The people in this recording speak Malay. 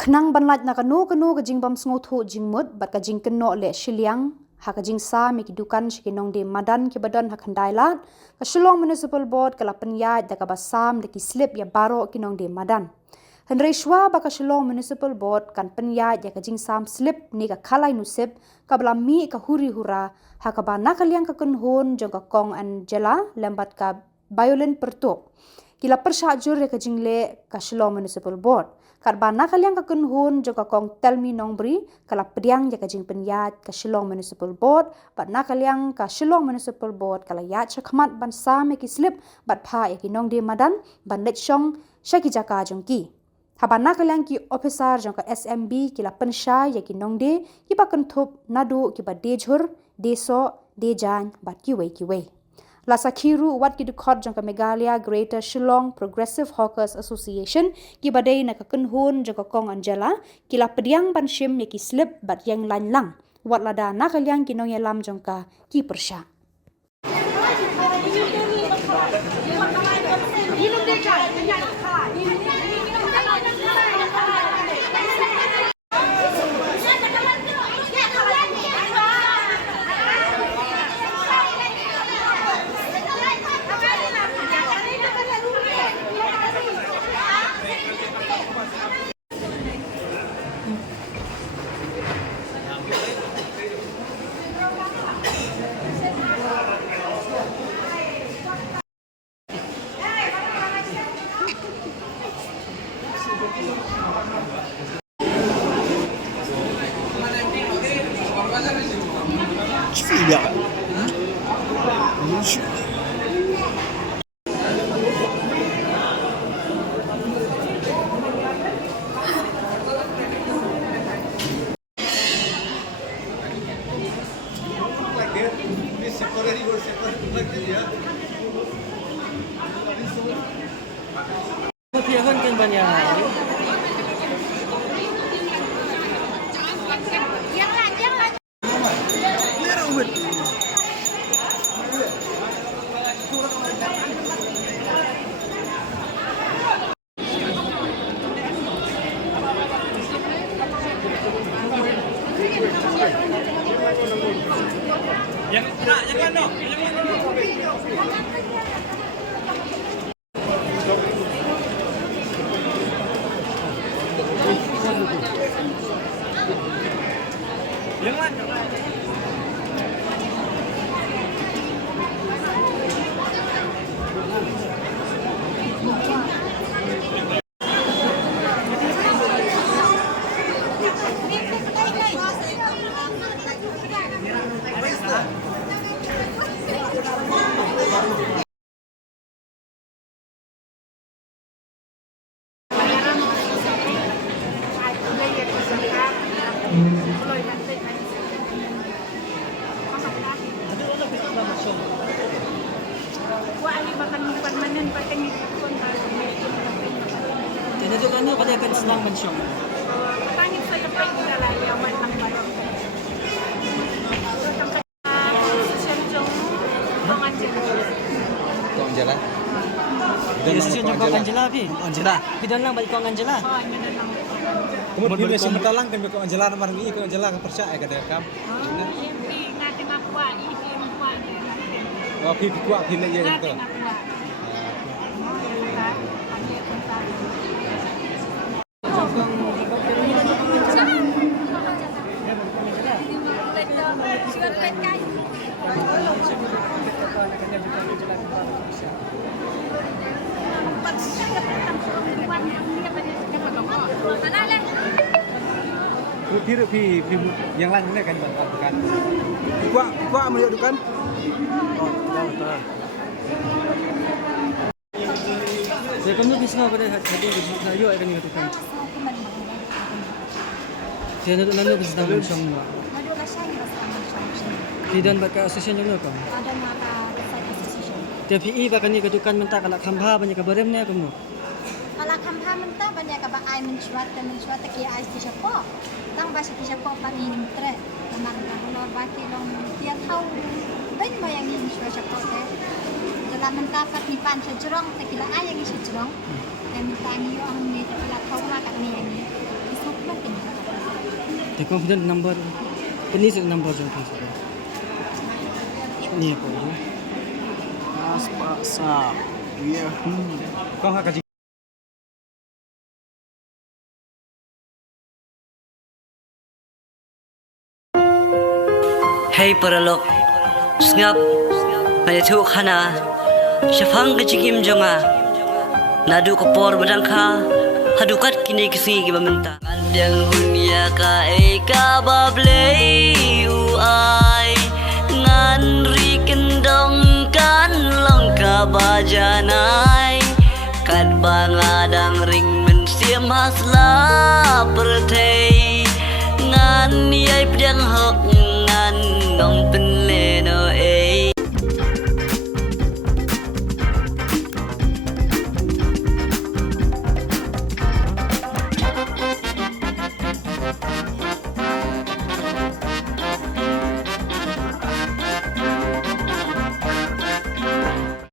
Khnang banlat na kanu ka jing bam sngo thu jing mut bat ka jing keno le shiliang ha ka jing sa mi ki dukan shikinong de madan ki badan ha khandai lat ka Shillong Municipal Board ka lapan ya da ka basam de ki slip ya baro kinong de madan Henry Shwa ba ka Shillong Municipal Board kan penya ya ka jing sam slip ni ka khalai nusip ka bla mi ka huri hura ha ka ba nakaliang ka kun hon jong ka kong Angela lembat ka violent pertok kila persha jur ka jing le ka Shillong Municipal Board Karbana kaliang ka kunhun jo ka kong telmi nongbri kala pediang ya ka jing penyat ka Shillong Municipal Board bat na kaliang ka Shillong Municipal Board kala ya chakmat ban sa me ki slip bat pha ya ki nong de madan ban let shong shaki jaka jong ki habana kaliang ki officer jong ka SMB kila pensha ya ki nong de ki ba kan thup nadu ki ba de jhur de so de jan bat ki wei Lasa Khiru wat ki dukhot jong ka Meghalaya Greater Shillong Progressive Hawkers Association ki badai na ka kunhun jong ka kong Angela ki la pediang ban shim ya ki slip bat yang lan lang wat lada na kalyang ki nong yalam jong ka ki persha Tidak. Piahon kan banyak. Jangan no. Jadi kan itu pada kan senang mensyong. Pangit sa kapay nila yaman ng bayo. Kong Angela. Yesus yung Kong Angela pi. Angela. Pidan lang balik Kong Angela. Oh, yun na lang. Kemudian dia semetalang kan Kong Angela nomor ini Kong Angela kan percaya kada kam. Hindi natin nakuha. Hindi nakuha. Oh, pi kuat pi lagi Natin gitu. nakuha. Pi yang lain ini kan kan. Kuat melihat kan. Oh, betul. Saya kamu bisa pada hati bisa yo akan ngatukan. Saya nak lalu bisa senang mensyong. Pidan baka association yo kam. Ada maka association. Tapi baka ni katukan menta kala khamha banyak kabaremnya kamu. Kalau kampha menta banyak kabak ay mencuat ki ay siya po. Tang basa siya po panin tre. Tamar na honor baki long tiya tau. Ben mo yang ni siya po te. Dalam menta pat ni pan sa jurong te kila ay yang siya jurong. Dan minta ni yo ang ni kila tau ma kat ni yang ni. Isok The confident number. Penis number jong thing. Ni ko. Sa ya. Kong hak jing Hey paralok Sngap Ngaya tuk hana Syafang kejikim jonga Nadu kapor badangka Hadukat kini kesi kiba minta Andang dunia ka eka bablei uai Ngan ri kendong kan longka bajanai Kad bangadang ring mensiam hasla